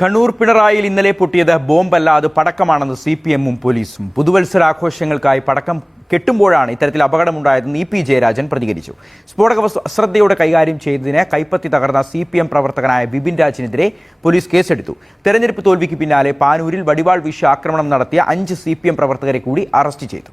കണ്ണൂർ പിണറായിയിൽ ഇന്നലെ പൊട്ടിയത് ബോംബല്ല, അത് പടക്കമാണെന്ന് CPM-ഉം പോലീസും. പുതുവത്സരാഘോഷങ്ങൾക്കായി പടക്കം കെട്ടുമ്പോഴാണ് ഇത്തരത്തിൽ അപകടമുണ്ടായതെന്ന് EP ജയരാജൻ പ്രതികരിച്ചു. സ്ഫോടക വസ്തു അശ്രദ്ധയോടെ കൈകാര്യം ചെയ്തതിന് കൈപ്പത്തി തകർന്ന CPM പ്രവർത്തകനായ വിപിൻ രാജിനെതിരെ പോലീസ് കേസെടുത്തു. തെരഞ്ഞെടുപ്പ് തോൽവിക്ക് പിന്നാലെ പാനൂരിൽ വടിവാൾ വീശി ആക്രമണം നടത്തിയ 5 CPM പ്രവർത്തകരെ കൂടി അറസ്റ്റ് ചെയ്തു.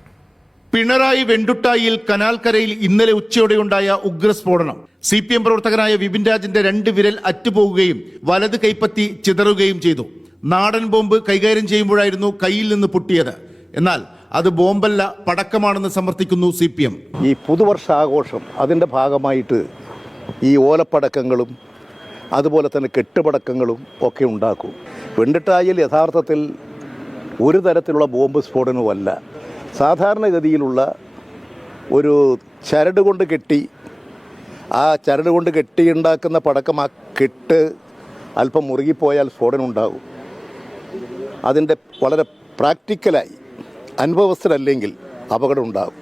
പിണറായി വെണ്ടുട്ടായിൽ കനാൽക്കരയിൽ ഇന്നലെ ഉച്ചയോടെയുണ്ടായ ഉഗ്രസ്ഫോടനം CPM പ്രവർത്തകനായ വിപിൻ രാജിന്റെ 2 വിരൽ അറ്റുപോകുകയും വലത് കൈപ്പത്തി ചിതറുകയും ചെയ്തു. നാടൻ ബോംബ് കൈകാര്യം ചെയ്യുമ്പോഴായിരുന്നു കയ്യിൽ നിന്ന് പൊട്ടിയത്. എന്നാൽ അത് ബോംബല്ല, പടക്കമാണെന്ന് സമർത്ഥിക്കുന്നു CPM. ഈ പുതുവർഷാഘോഷം അതിൻ്റെ ഭാഗമായിട്ട് ഈ ഓലപ്പടക്കങ്ങളും അതുപോലെ തന്നെ കെട്ടുപടക്കങ്ങളും ഒക്കെ ഉണ്ടാക്കും. വെണ്ടുട്ടായിൽ യഥാർത്ഥത്തിൽ ഒരു തരത്തിലുള്ള ബോംബ് സ്ഫോടനവുമല്ല, സാധാരണഗതിയിലുള്ള ഒരു ചരട് കൊണ്ട് കെട്ടി, ആ ചരട് കൊണ്ട് കെട്ടിയുണ്ടാക്കുന്ന പടക്കം ആ കെട്ട് അല്പം മുറുകിപ്പോയാൽ സ്ഫോടനം ഉണ്ടാകും. അതിൻ്റെ വളരെ പ്രാക്ടിക്കലായി അനുഭവസ്ഥരല്ലെങ്കിൽ അപകടം ഉണ്ടാകും.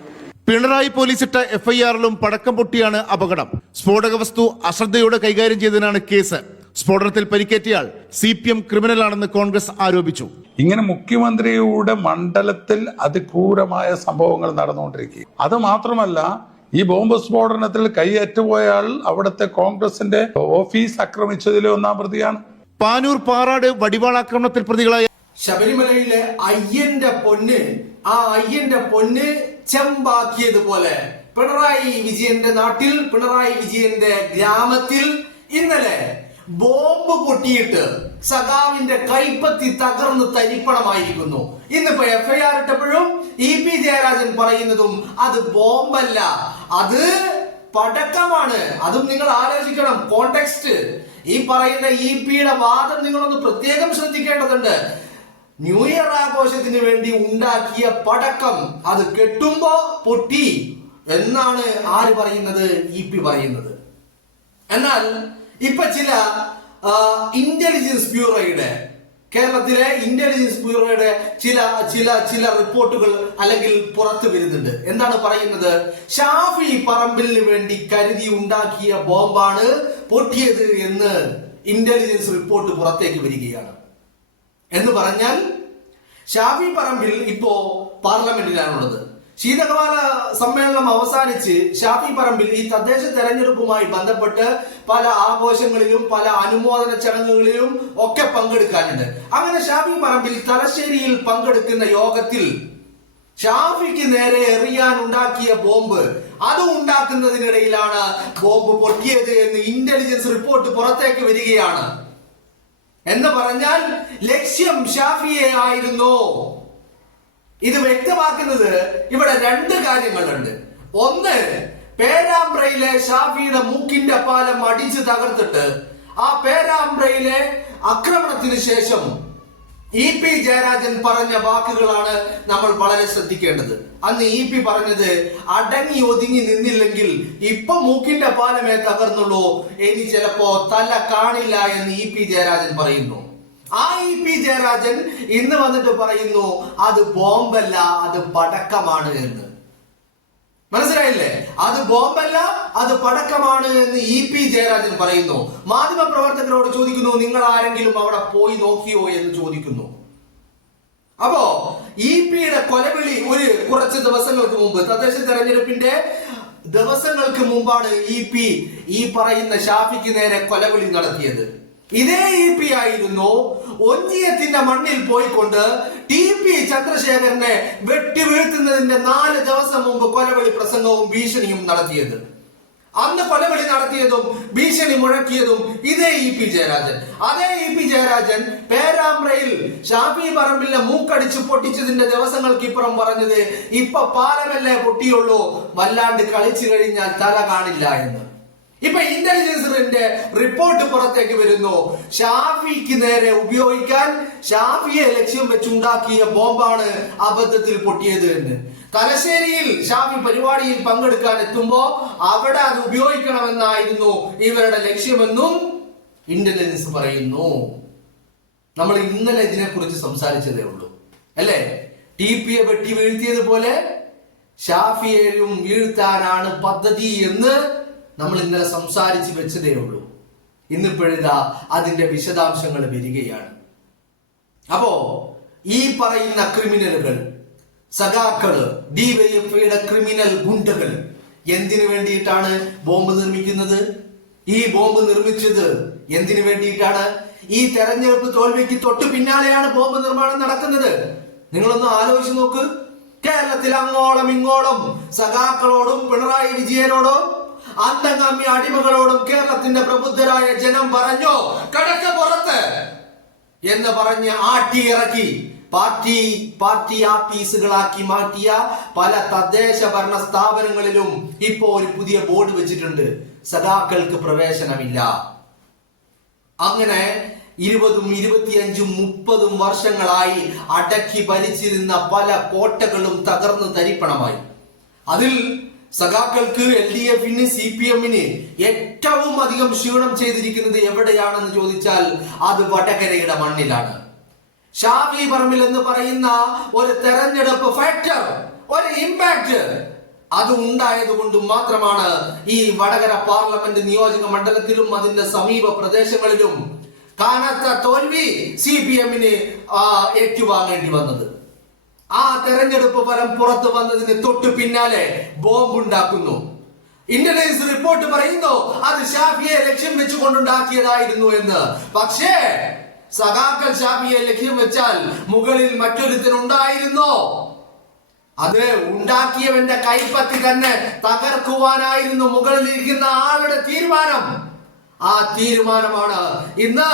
പിണറായി പോലീസിട്ട FIR-ലും പടക്കം പൊട്ടിയാണ് അപകടം. സ്ഫോടക വസ്തു അശ്രദ്ധയോടെ കൈകാര്യം ചെയ്തതിനാണ് കേസ്. സ്ഫോടനത്തിൽ പരിക്കേറ്റയാൾ CPM ക്രിമിനലാണെന്ന് കോൺഗ്രസ് ആരോപിച്ചു. ഇങ്ങനെ മുഖ്യമന്ത്രിയുടെ മണ്ഡലത്തിൽ അതിക്രൂരമായ സംഭവങ്ങൾ നടന്നുകൊണ്ടിരിക്കുക. അത് മാത്രമല്ല, ഈ ബോംബ് സ്ഫോടനത്തിൽ കൈയേറ്റുപോയാൽ അവിടുത്തെ കോൺഗ്രസിന്റെ ഓഫീസ് ആക്രമിച്ചതിലെ 1-ാം പ്രതിയാണ്. പാനൂർ പാറാട് വടിവാൾ ആക്രമണത്തിൽ പ്രതികളായ ശബരിമലയിലെ അയ്യന്റെ പൊന്ന് ചെമ്പാക്കിയതുപോലെ പിണറായി വിജയന്റെ നാട്ടിൽ, പിണറായി വിജയന്റെ ഗ്രാമത്തിൽ ഇന്നലെ ബോംബ് പൊട്ടിയിട്ട് സഖാവിന്റെ കൈപ്പത്തി തകർന്ന് തരിപ്പണമായിരിക്കുന്നു. ഇന്നിപ്പോ FIR ഇട്ടപ്പോഴും EP ജയരാജൻ പറയുന്നതും അത് ബോംബല്ല, അത് പടക്കമാണ്. അതും നിങ്ങൾ ആലോചിക്കണം, കോണ്ടെക്സ്റ്റ്. ഈ പറയുന്ന EP-യുടെ വാദം നിങ്ങളൊന്ന് പ്രത്യേകം ശ്രദ്ധിക്കേണ്ടതുണ്ട്. ന്യൂ ഇയർ ആഘോഷത്തിന് വേണ്ടി ഉണ്ടാക്കിയ പടക്കം അത് കെട്ടുമ്പോ പൊട്ടി എന്നാണ് ആര് പറയുന്നത്? EP പറയുന്നത്. എന്നാൽ ഇപ്പൊ ചില ഇന്റലിജൻസ് ബ്യൂറോയുടെ, കേരളത്തിലെ ഇന്റലിജൻസ് ബ്യൂറോയുടെ ചില റിപ്പോർട്ടുകൾ അല്ലെങ്കിൽ പുറത്തു വരുന്നുണ്ട്. എന്താണ് പറയുന്നത്? ഷാഫി പറമ്പിലിന് വേണ്ടി കരുതി ഉണ്ടാക്കിയ ബോംബാണ് പൊട്ടിയത് എന്ന് ഇന്റലിജൻസ് റിപ്പോർട്ട് പുറത്തേക്ക് വരികയാണ്. എന്ന് പറഞ്ഞാൽ ഷാഫി പറമ്പിൽ ഇപ്പോ പാർലമെന്റിലാണുള്ളത്. ശീതകാല സമ്മേളനം അവസാനിച്ച് ഷാഫി പറമ്പിൽ ഈ തദ്ദേശ തെരഞ്ഞെടുപ്പുമായി ബന്ധപ്പെട്ട് പല ആഘോഷങ്ങളിലും പല അനുമോദന ചടങ്ങുകളിലും ഒക്കെ പങ്കെടുക്കാനുണ്ട്. അങ്ങനെ ഷാഫി പറമ്പിൽ തലശ്ശേരിയിൽ പങ്കെടുക്കുന്ന യോഗത്തിൽ ഷാഫിക്ക് നേരെ എറിയാൻ ഉണ്ടാക്കിയ ബോംബ്, അത് ഉണ്ടാക്കുന്നതിനിടയിലാണ് ബോംബ് പൊട്ടിയത് എന്ന് ഇന്റലിജൻസ് റിപ്പോർട്ട് പുറത്തേക്ക് വരികയാണ്. എന്ന് പറഞ്ഞാൽ ലക്ഷ്യം ഷാഫിയെ ആയിരുന്നു. ഇത് വ്യക്തമാക്കുന്നത് ഇവിടെ 2 കാര്യങ്ങളുണ്ട്. ഒന്ന്, പേരാമ്പ്രയിലെ ഷാഫിയുടെ മൂക്കിന്റെ പാലം അടിച്ച് തകർത്തിട്ട് ആ പേരാമ്പ്രയിലെ ആക്രമണത്തിന് ശേഷം EP ജയരാജൻ പറഞ്ഞ വാക്കുകളാണ് നമ്മൾ വളരെ ശ്രദ്ധിക്കേണ്ടത്. അന്ന് EP പറഞ്ഞത്, അടങ്ങി ഒതുങ്ങി നിന്നില്ലെങ്കിൽ ഇപ്പൊ മൂക്കിന്റെ പാലമേ തകർന്നുള്ളൂ, ഇനി ചിലപ്പോ തല കാണില്ല എന്ന് EP ജയരാജൻ പറയുന്നു. ആ EP ജയരാജൻ ഇന്ന് വന്നിട്ട് പറയുന്നു അത് ബോംബല്ല, അത് പടക്കമാണ് എന്ന്. മനസ്സിലായില്ലേ? അത് ബോംബല്ല, അത് പടക്കമാണ് എന്ന് EP ജയരാജൻ പറയുന്നു. മാധ്യമ പ്രവർത്തകരോട് ചോദിക്കുന്നു, നിങ്ങൾ ആരെങ്കിലും അവിടെ പോയി നോക്കിയോ എന്ന് ചോദിക്കുന്നു. അപ്പോ EP-യുടെ കൊലവിളി കുറച്ച് ദിവസങ്ങൾക്ക് മുമ്പ്, തദ്ദേശ തെരഞ്ഞെടുപ്പിന്റെ ദിവസങ്ങൾക്ക് മുമ്പാണ് EP ഈ പറയുന്ന ഷാഫിക്ക് നേരെ കൊലവിളി നടത്തിയത്. ഇതേ EP ആയിരുന്നു ഒഞ്ചിയത്തിന്റെ മണ്ണിൽ പോയിക്കൊണ്ട് TP ചന്ദ്രശേഖരനെ വെട്ടി വീഴ്ത്തുന്നതിന്റെ 4 ദിവസം മുമ്പ് കൊലവിളി പ്രസംഗവും ഭീഷണിയും നടത്തിയത്. അന്ന് കൊലവിളി നടത്തിയതും ഭീഷണി മുഴക്കിയതും ഇതേ EP ജയരാജൻ. അതേ EP ജയരാജൻ പേരാമ്പ്രയിൽ ഷാഫി പറമ്പിലെ മൂക്കടിച്ച് പൊട്ടിച്ചതിന്റെ ദിവസങ്ങൾക്കിപ്പുറം പറഞ്ഞത്, ഇപ്പൊ പാലമല്ലേ പൊട്ടിയുള്ളൂ, വല്ലാണ്ട് കളിച്ചു കഴിഞ്ഞാൽ തല കാണില്ല എന്ന്. ഇപ്പൊ ഇന്റലിജൻസിന്റെ റിപ്പോർട്ട് പുറത്തേക്ക് വരുന്നു, ഷാഫിക്ക് നേരെ ഉപയോഗിക്കാൻ ഷാഫിയെ ലക്ഷ്യം വെച്ചുണ്ടാക്കിയ ബോംബാണ് അബദ്ധത്തിൽ പൊട്ടിയത് എന്ന്. തലശ്ശേരിയിൽ ഷാഫി പരിപാടിയിൽ പങ്കെടുക്കാൻ എത്തുമ്പോ അവിടെ അത് ഉപയോഗിക്കണമെന്നായിരുന്നു ഇവരുടെ ലക്ഷ്യമെന്നും ഇന്റലിജൻസ് പറയുന്നു. നമ്മൾ ഇന്നലെ ഇതിനെക്കുറിച്ച് സംസാരിച്ചതേ ഉള്ളൂ, അല്ലേ? TP-യെ വെട്ടി വീഴ്ത്തിയതുപോലെ ഷാഫിയെയും വീഴ്ത്താനാണ് പദ്ധതി എന്ന് നമ്മൾ ഇന്നലെ സംസാരിച്ച് വെച്ചതേ ഉള്ളൂ. ഇന്നിപ്പോഴിതാ അതിന്റെ വിശദാംശങ്ങൾ വരികയാണ്. അപ്പോ ഈ പറയുന്ന ക്രിമിനലുകൾ, സഖാക്കള്, ഡിവൈഎഫ്ഐയുടെ ക്രിമിനൽ ഗുണ്ടകൾ എന്തിനു വേണ്ടിയിട്ടാണ് ബോംബ് നിർമ്മിക്കുന്നത്? ഈ ബോംബ് നിർമ്മിച്ചത് എന്തിനു വേണ്ടിയിട്ടാണ്? ഈ തെരഞ്ഞെടുപ്പ് തോൽവിക്ക് തൊട്ടു പിന്നാലെയാണ് ബോംബ് നിർമ്മാണം നടക്കുന്നത്. നിങ്ങളൊന്ന് ആലോചിച്ച് നോക്ക്. കേരളത്തിൽ അങ്ങോളം ഇങ്ങോളം സഖാക്കളോടും പിണറായി വിജയനോടും അന്തംഗമ്യ അടിമകളോടും കേരളത്തിന്റെ പ്രബുദ്ധരായ ജനം പറഞ്ഞോ കടക്ക പുറത്ത് എന്ന് പറഞ്ഞ് ആട്ടിയിറക്കി പാർട്ടി ആഫീസുകളാക്കി മാറ്റിയ പല തദ്ദേശ ഭരണ സ്ഥാപനങ്ങളിലും ഇപ്പോ ഒരു പുതിയ ബോർഡ് വെച്ചിട്ടുണ്ട്, സഖാക്കൾക്ക് പ്രവേശനമില്ല. അങ്ങനെ 20, 25, 30 വർഷങ്ങളായി അടക്കി ഭരിച്ചിരുന്ന പല കോട്ടകളും തകർന്ന് തരിപ്പണമായി. അതിൽ സഖാക്കൾക്ക്, LDF-ന്, CPM-ന് ഏറ്റവും അധികം ക്ഷീണം ചെയ്തിരിക്കുന്നത് എവിടെയാണെന്ന് ചോദിച്ചാൽ അത് വടകരയുടെ മണ്ണിലാണ്. ഷാഫി പറമ്പിൽ എന്ന് പറയുന്ന ഒരു തെരഞ്ഞെടുപ്പ് ഫാക്ടർ, ഒരു ഇമ്പാക്ട് അത് ഉണ്ടായത് കൊണ്ട് മാത്രമാണ് ഈ വടകര പാർലമെന്റ് നിയോജക മണ്ഡലത്തിലും അതിന്റെ സമീപ പ്രദേശങ്ങളിലും കനത്ത തോൽവി CPM-ന് ഏറ്റുവാങ്ങേണ്ടി വന്നത്. ആ തെരഞ്ഞെടുപ്പ് ഫലം പുറത്തു വന്നതിന് തൊട്ടു പിന്നാലെ ബോംബ് ഉണ്ടാക്കുന്നു. ഇന്റലിജൻസ് റിപ്പോർട്ട് പറയുന്നു അത് ഷാഫിയെ ലക്ഷ്യം വെച്ചുകൊണ്ടുണ്ടാക്കിയതായിരുന്നു എന്ന്. പക്ഷേ സഖാക്കൾ ഷാഫിയെ ലക്ഷ്യം വെച്ചാൽ മുകളിൽ മറ്റൊരുത്തനുണ്ടായിരുന്നോ? അത് ഉണ്ടാക്കിയവന്റെ കൈപ്പത്തി തന്നെ തകർക്കുവാനായിരുന്നു മുകളിലിരിക്കുന്ന ആളുടെ തീരുമാനം. ആ തീരുമാനമാണ് ഇന്ന്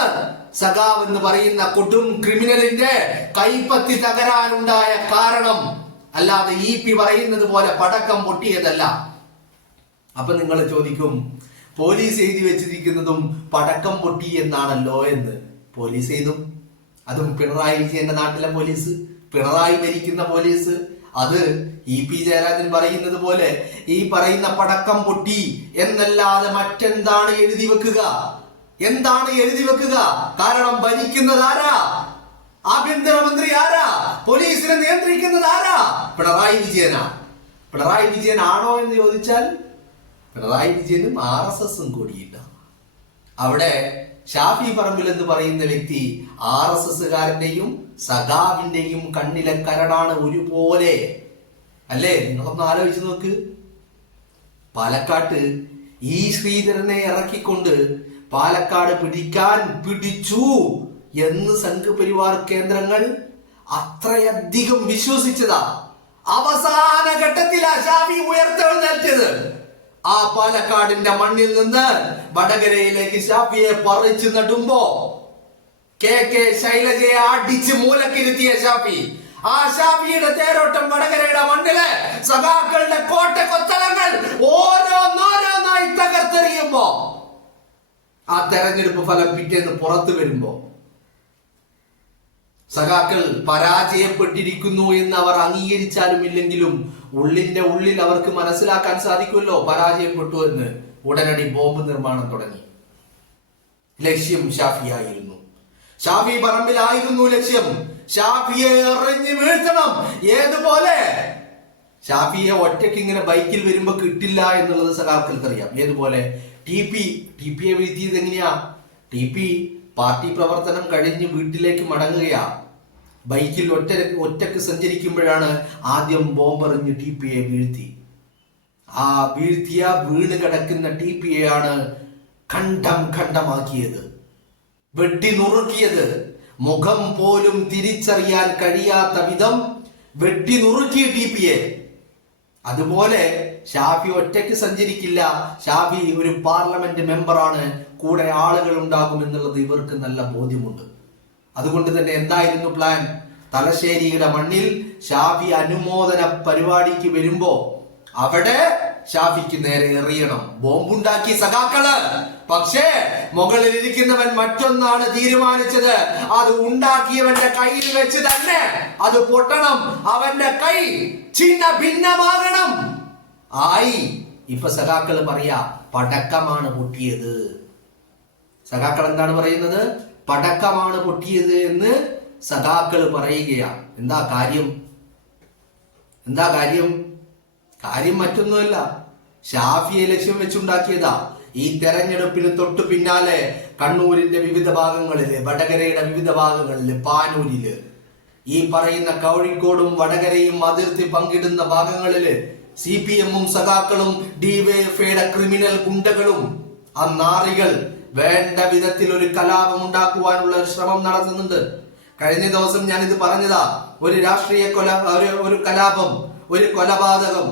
സഖാവ് എന്ന് പറയുന്ന കൊടും ക്രിമിനലിന്റെ കൈപ്പത്തി തകരാനുണ്ടായ കാരണം. അല്ലാതെ EP പറയുന്നത് പോലെ പടക്കം പൊട്ടിയതല്ല. അപ്പൊ നിങ്ങൾ ചോദിക്കും, പോലീസ് എഴുതി വെച്ചിരിക്കുന്നതും പടക്കം പൊട്ടി എന്നാണല്ലോ എന്ന്. പോലീസ് എഴുതും, അതും പിണറായി വിജയന്റെ നാട്ടിലെ പോലീസ്, പിണറായി ഭരിക്കുന്ന പോലീസ്. അത് EP ജയരാജൻ പറയുന്നത് പോലെ ഈ പറയുന്ന പടക്കം പൊട്ടി എന്നല്ലാതെ മറ്റെന്താണ് എഴുതി വെക്കുക? എന്താണ് എഴുതി വെക്കുക? കാരണം ഭരിക്കുന്നത് ആരാ? ആഭ്യന്തരമന്ത്രി ആരാ? പോലീസിനെ നിയന്ത്രിക്കുന്നത് ആരാ? പിണറായി വിജയനാ. പിണറായി വിജയൻ ആണോ എന്ന് ചോദിച്ചാൽ പിണറായി വിജയനും RSSും കൂടിയില്ല. അവിടെ ഷാഫി പറമ്പിൽ എന്ന് പറയുന്ന വ്യക്തി RSSകാരന്റെയും സഖാവിന്റെയും കണ്ണിലെ കരടാണ് ഒരുപോലെ. അല്ലേ? നിങ്ങളൊന്ന് ആലോചിച്ച് നോക്ക്. പാലക്കാട്ട് ഈ ശ്രീധരനെ ഇറക്കിക്കൊണ്ട് പാലക്കാട് പിടിച്ചു എന്ന് സംഘപരിവാർ കേന്ദ്രങ്ങൾ അത്രയധികം വിശ്വസിച്ചതാ. അവസാന ഘട്ടത്തിലാ ഷാഫി ഉയർത്തെഴുന്നേറ്റത്. ആ പാലക്കാടിന്റെ മണ്ണിൽ നിന്ന് വടകരയിലേക്ക് ഷാഫിയെ പറിച്ചു നടുമ്പോ KK ശൈലജയെ അടിച്ച് മൂലക്കിരുത്തിയ ഷാഫി, ആ ഷാഫിയുടെ തേരോട്ടം വടകരയുടെ മണ്ണില് സഖാക്കളുടെ കോട്ട കൊത്തളങ്ങൾ ഓരോന്നോരോന്നായി തകർത്തെറിയുമ്പോ ആ തെരഞ്ഞെടുപ്പ് ഫലം പിറ്റേന്ന് പുറത്തു വരുമ്പോ സഖാക്കൾ പരാജയപ്പെട്ടിരിക്കുന്നു എന്ന് അവർ അംഗീകരിച്ചാലും ഇല്ലെങ്കിലും ഉള്ളിന്റെ ഉള്ളിൽ അവർക്ക് മനസ്സിലാക്കാൻ സാധിക്കുമല്ലോ പരാജയപ്പെട്ടു എന്ന്. ഉടനടി ബോംബ് നിർമ്മാണം തുടങ്ങി. ലക്ഷ്യം ഷാഫിയായിരുന്നു, ഷാഫി പറമ്പിലായിരുന്നു ലക്ഷ്യം. ഷാഫിയെ എറിഞ്ഞു വീഴ്ത്തണം. ഏതുപോലെ? ഷാഫിയെ ഒറ്റയ്ക്ക് ഇങ്ങനെ ബൈക്കിൽ വരുമ്പോ കിട്ടില്ല എന്നുള്ളത് സഖാക്കൾക്ക് അറിയാം. ഏതുപോലെ? ടിപിയെ വീഴ്ത്തിയത് എങ്ങനെയാ? TP പാർട്ടി പ്രവർത്തനം കഴിഞ്ഞ് വീട്ടിലേക്ക് മടങ്ങുകയാ. ബൈക്കിൽ ഒറ്റക്ക് സഞ്ചരിക്കുമ്പോഴാണ് ആദ്യം ബോംബെറിഞ്ഞ് TPയെ വീഴ്ത്തി. ആ വീണ് കിടക്കുന്ന TPയെയാണ് ഖണ്ഡമാക്കിയത്, വെട്ടി നുറുക്കിയത്. മുഖം പോലും തിരിച്ചറിയാൻ കഴിയാത്ത വിധം വെട്ടി നുറുക്കിയ TPയെ. അതുപോലെ ഷാഫി ഒറ്റയ്ക്ക് സഞ്ചരിക്കില്ല. ഷാഫി ഒരു പാർലമെന്റ് മെമ്പറാണ്, കൂടെ ആളുകൾ ഉണ്ടാകും എന്നുള്ളത് ഇവർക്ക് നല്ല ബോധ്യമുണ്ട്. അതുകൊണ്ട് തന്നെ എന്തായിരുന്നു പ്ലാൻ? തലശ്ശേരിയുടെ മണ്ണിൽ ഷാഫി അനുമോദന പരിപാടിക്ക് വരുമ്പോ അവിടെ ഷാഫിക്ക് നേരെ എറിയണം. ബോംബുണ്ടാക്കി സഖാക്കള്. പക്ഷേ മുകളിലിരിക്കുന്നവൻ മറ്റൊന്നാണ് തീരുമാനിച്ചത്. അത് ഉണ്ടാക്കിയവന്റെ കയ്യിൽ വെച്ച് തന്നെ അത് പൊട്ടണം. അവന്റെ കൈ ചിന്ന ഭിന്നമാകണം. ആയി ഇപ്പൊ സഖാക്കൾ പറയാ പടക്കമാണ് പൊട്ടിയത്. സഖാക്കൾ എന്താണ് പറയുന്നത്? പടക്കമാണ് പൊട്ടിയത് എന്ന് സഖാക്കൾ പറയുകയാ. എന്താ കാര്യം? കാര്യം മറ്റൊന്നുമല്ല, ഷാഫിയെ ലക്ഷ്യം വെച്ചുണ്ടാക്കിയതാ. ഈ തെരഞ്ഞെടുപ്പിന് തൊട്ടു പിന്നാലെ കണ്ണൂരിന്റെ വിവിധ ഭാഗങ്ങളില്, വടകരയുടെ വിവിധ ഭാഗങ്ങളില്, പാനൂരില്, ഈ പറയുന്ന കോഴിക്കോടും വടകരയും അതിർത്തി പങ്കിടുന്ന ഭാഗങ്ങളില് CPM-ഉം സഖാക്കളും ഡിവൈഎഫ്ഐയുടെ ക്രിമിനൽ ഗുണ്ടകളും ആ നാറികൾ വേണ്ട വിധത്തിൽ ഒരു കലാപം ഉണ്ടാക്കുവാനുള്ള ഒരു ശ്രമം നടത്തുന്നുണ്ട്. കഴിഞ്ഞ ദിവസം ഞാൻ ഇത് പറഞ്ഞതാ, ഒരു രാഷ്ട്രീയ ഒരു കലാപം, ഒരു കൊലപാതകം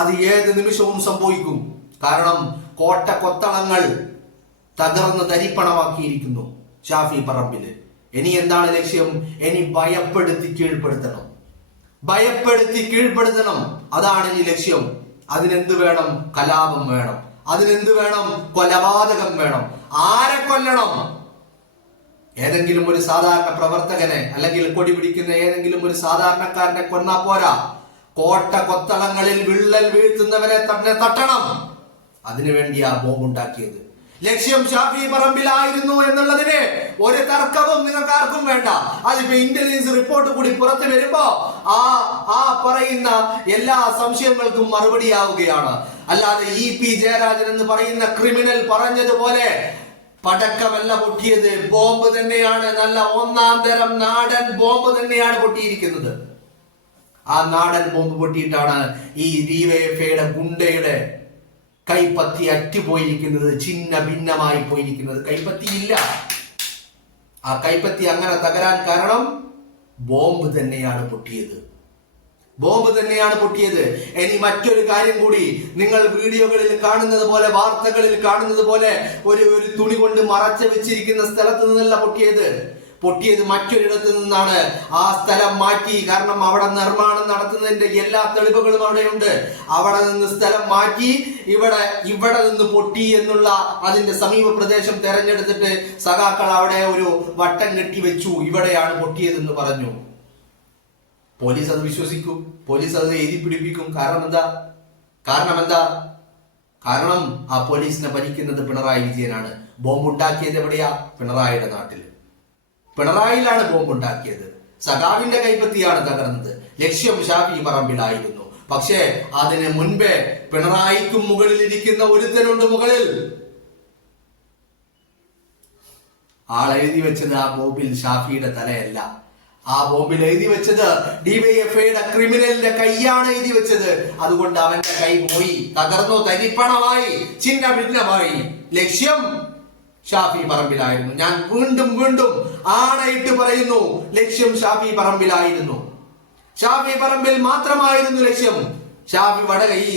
അത് ഏത് നിമിഷവും സംഭവിക്കും. കാരണം കോട്ടകൊത്തളങ്ങൾ തകർന്ന് തരിപ്പണമാക്കിയിരിക്കുന്നു ഷാഫി പറമ്പില്. ഇനി എന്താണ് ലക്ഷ്യം? ഇനി ഭയപ്പെടുത്തി കീഴ്പ്പെടുത്തണം, ഭയപ്പെടുത്തി കീഴ്പ്പെടുത്തണം. അതാണ് ഇനി ലക്ഷ്യം. അതിനെന്ത് വേണം? കലാപം വേണം. അതിനെന്ത് വേണം? കൊലപാതകം വേണം. ആരെ കൊല്ലണം? ഏതെങ്കിലും ഒരു സാധാരണ പ്രവർത്തകനെ അല്ലെങ്കിൽ കൊടി പിടിക്കുന്ന ഏതെങ്കിലും ഒരു സാധാരണക്കാരനെ കൊന്നാ പോരാ. കോട്ടകൊത്തളങ്ങളിൽ വിള്ളൽ വീഴ്ത്തുന്നവരെ തന്നെ തട്ടണം. അതിനുവേണ്ടിയാ ബോംബുണ്ടാക്കിയത്. ലക്ഷ്യം ഷാഫി പറമ്പിലായിരുന്നു എന്നുള്ളതിന് ഒരു തർക്കവും നിങ്ങൾക്ക് ആർക്കും വേണ്ട. അതിപ്പോ ഇന്റലിജൻസ് റിപ്പോർട്ട് കൂടി പുറത്തു വരുമ്പോ ആ പറയുന്ന എല്ലാ സംശയങ്ങൾക്കും മറുപടിയാവുകയാണ്. അല്ലാതെ EP ജയരാജൻ എന്ന് പറയുന്ന ക്രിമിനൽ പറഞ്ഞതുപോലെ പടക്കമല്ല പൊട്ടിയത്, ബോംബ് തന്നെയാണ്. നല്ല ഒന്നാം തരം നാടൻ ബോംബ് തന്നെയാണ് പൊട്ടിയിരിക്കുന്നത്. ആ നാടൻ ബോംബ് പൊട്ടിയിട്ടാണ് ഈ ഡിവൈഎഫ്ഐയുടെ ഗുണ്ടയുടെ കൈപ്പത്തി അറ്റുപോയിരിക്കുന്നത്, ചിന്ന ഭിന്നമായി പോയിരിക്കുന്നത്. കൈപ്പത്തിയില്ല. ആ കൈപ്പത്തി അങ്ങനെ തകരാൻ കാരണം ബോംബ് തന്നെയാണ് പൊട്ടിയത്. ബോംബ് തന്നെയാണ് പൊട്ടിയത്. ഇനി മറ്റൊരു കാര്യം കൂടി, നിങ്ങൾ വീഡിയോകളിൽ കാണുന്നത് പോലെ, വാർത്തകളിൽ കാണുന്നത് പോലെ ഒരു തുണി കൊണ്ട് മറച്ചു വെച്ചിരിക്കുന്ന സ്ഥലത്ത് നിന്നല്ല പൊട്ടിയത് മറ്റൊരിടത്ത് നിന്നാണ്. ആ സ്ഥലം മാറ്റി. കാരണം അവിടെ നിർമ്മാണം നടത്തുന്നതിന്റെ എല്ലാ തെളിവുകളും അവിടെയുണ്ട്. അവിടെ നിന്ന് സ്ഥലം മാറ്റി ഇവിടെ നിന്ന് പൊട്ടി എന്നുള്ള അതിന്റെ സമീപ പ്രദേശം തെരഞ്ഞെടുത്തിട്ട് സഖാക്കൾ അവിടെ ഒരു വട്ടം കെട്ടി വെച്ചു. ഇവിടെയാണ് പൊട്ടിയതെന്ന് പറഞ്ഞു. പോലീസ് അത് വിശ്വസിക്കും, പോലീസ് അത് എഴുതി പിടിപ്പിക്കും. കാരണം എന്താ? കാരണം ആ പോലീസിനെ ഭരിക്കുന്നത് പിണറായി വിജയനാണ്. ബോംബുണ്ടാക്കിയത് എവിടെയാ? പിണറായിയുടെ നാട്ടിൽ. പിണറായിലാണ് ബോംബുണ്ടാക്കിയത്. സഖാവിന്റെ കൈപ്പത്തിയാണ് തകർന്നത്. ലക്ഷ്യം ഷാഫി പറമ്പിലായിരുന്നു. പക്ഷേ അതിന് മുൻപേ പിണറായിക്കും മുകളിൽ ഇരിക്കുന്ന ഒരുത്തനുണ്ട്. മുകളിൽ ആൾ എഴുതി വെച്ചത് ആ ബോംബിൽ ഷാഫിയുടെ തലയല്ല. ആ ബോംബിൽ എഴുതി വെച്ചത് ഡിവൈഎഫ്ഐയുടെ ക്രിമിനലിന്റെ കൈയാണ് എഴുതി വെച്ചത്. അതുകൊണ്ട് അവന്റെ കൈ പോയി, തകർന്നു, തരിപ്പണമായി, ചിന്ന ഭിന്നമായി. ലക്ഷ്യം ഷാഫി പറമ്പിലായിരുന്നു. ഞാൻ വീണ്ടും ആണയിട്ട് പറയുന്നു, ലക്ഷ്യം ഷാഫി പറമ്പിലായിരുന്നു. ഷാഫി പറമ്പിൽ മാത്രമായിരുന്നു ലക്ഷ്യം. ഷാഫി ഈ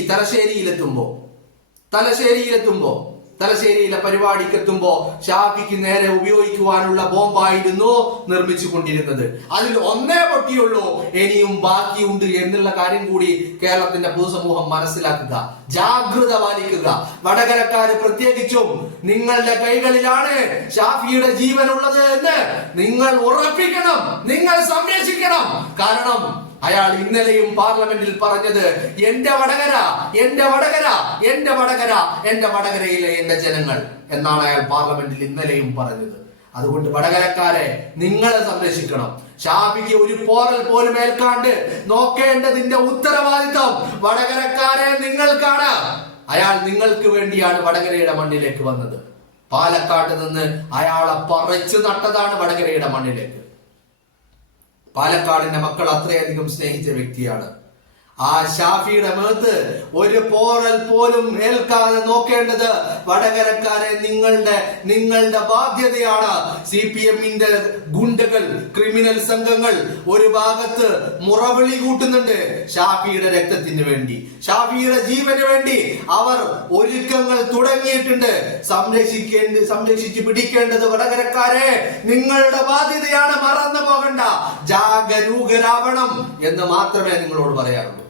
തലശ്ശേരിയിലെ പരിപാടിക്കെത്തുമ്പോ ഷാഫിക്ക് നേരെ ഉപയോഗിക്കുവാനുള്ള ബോംബായിരുന്നു നിർമ്മിച്ചു കൊണ്ടിരുന്നത്. അതിൽ ഒന്നേ പൊട്ടിയുള്ളൂ, ഇനിയും ബാക്കിയുണ്ട് എന്നുള്ള കാര്യം കൂടി കേരളത്തിന്റെ പൊതുസമൂഹം മനസ്സിലാക്കുക, ജാഗ്രത പാലിക്കുക. വടകരക്കാര് പ്രത്യേകിച്ചും നിങ്ങളുടെ കൈകളിലാണ് ഷാഫിയുടെ ജീവനുള്ളത് എന്ന് നിങ്ങൾ ഉറപ്പിക്കണം, നിങ്ങൾ സംരക്ഷിക്കണം. കാരണം അയാൾ ഇന്നലെയും പാർലമെന്റിൽ പറഞ്ഞത് എന്റെ വടകരയിലെ എന്റെ ജനങ്ങൾ എന്നാണ് അയാൾ പാർലമെന്റിൽ ഇന്നലെയും പറഞ്ഞത്. അതുകൊണ്ട് വടകരക്കാരെ നിങ്ങളെ സംരക്ഷിക്കണം. ഷാഫിക്ക് ഒരു പോറൽ പോലും ഏൽക്കാണ്ട് നോക്കേണ്ടതിന്റെ ഉത്തരവാദിത്വം വടകരക്കാരെ നിങ്ങൾക്കാണ്. അയാൾ നിങ്ങൾക്ക് വേണ്ടിയാണ് വടകരയുടെ മണ്ണിലേക്ക് വന്നത്. പാലക്കാട്ട് നിന്ന് അയാളെ പറിച്ചു നട്ടതാണ് വടകരയുടെ മണ്ണിലേക്ക്. പാലക്കാടിന്റെ മക്കൾ അത്രയധികം സ്നേഹിച്ച വ്യക്തിയാണ്. ആ ഷാഫിയുടെ മേത്ത് ഒരു പോറൽ പോലും ഏൽക്കാതെ നോക്കേണ്ടത് വടകരക്കാരെ നിങ്ങളുടെ ബാധ്യതയാണ്. CPM-ന്റെ ഗുണ്ടകൾ, ക്രിമിനൽ സംഘങ്ങൾ ഒരു ഭാഗത്ത് മുറവിളി കൂട്ടുന്നുണ്ട് ഷാഫിയുടെ രക്തത്തിന് വേണ്ടി, ഷാഫിയുടെ ജീവന് വേണ്ടി. അവർ ഒരുക്കങ്ങൾ തുടങ്ങിയിട്ടുണ്ട്. സംരക്ഷിച്ച് പിടിക്കേണ്ടത് വടകരക്കാരെ നിങ്ങളുടെ ബാധ്യതയാണ്. മറന്നു പോകണ്ട, ജാഗരൂകരാവണം എന്ന് മാത്രമേ നിങ്ങളോട് പറയാറുള്ളൂ.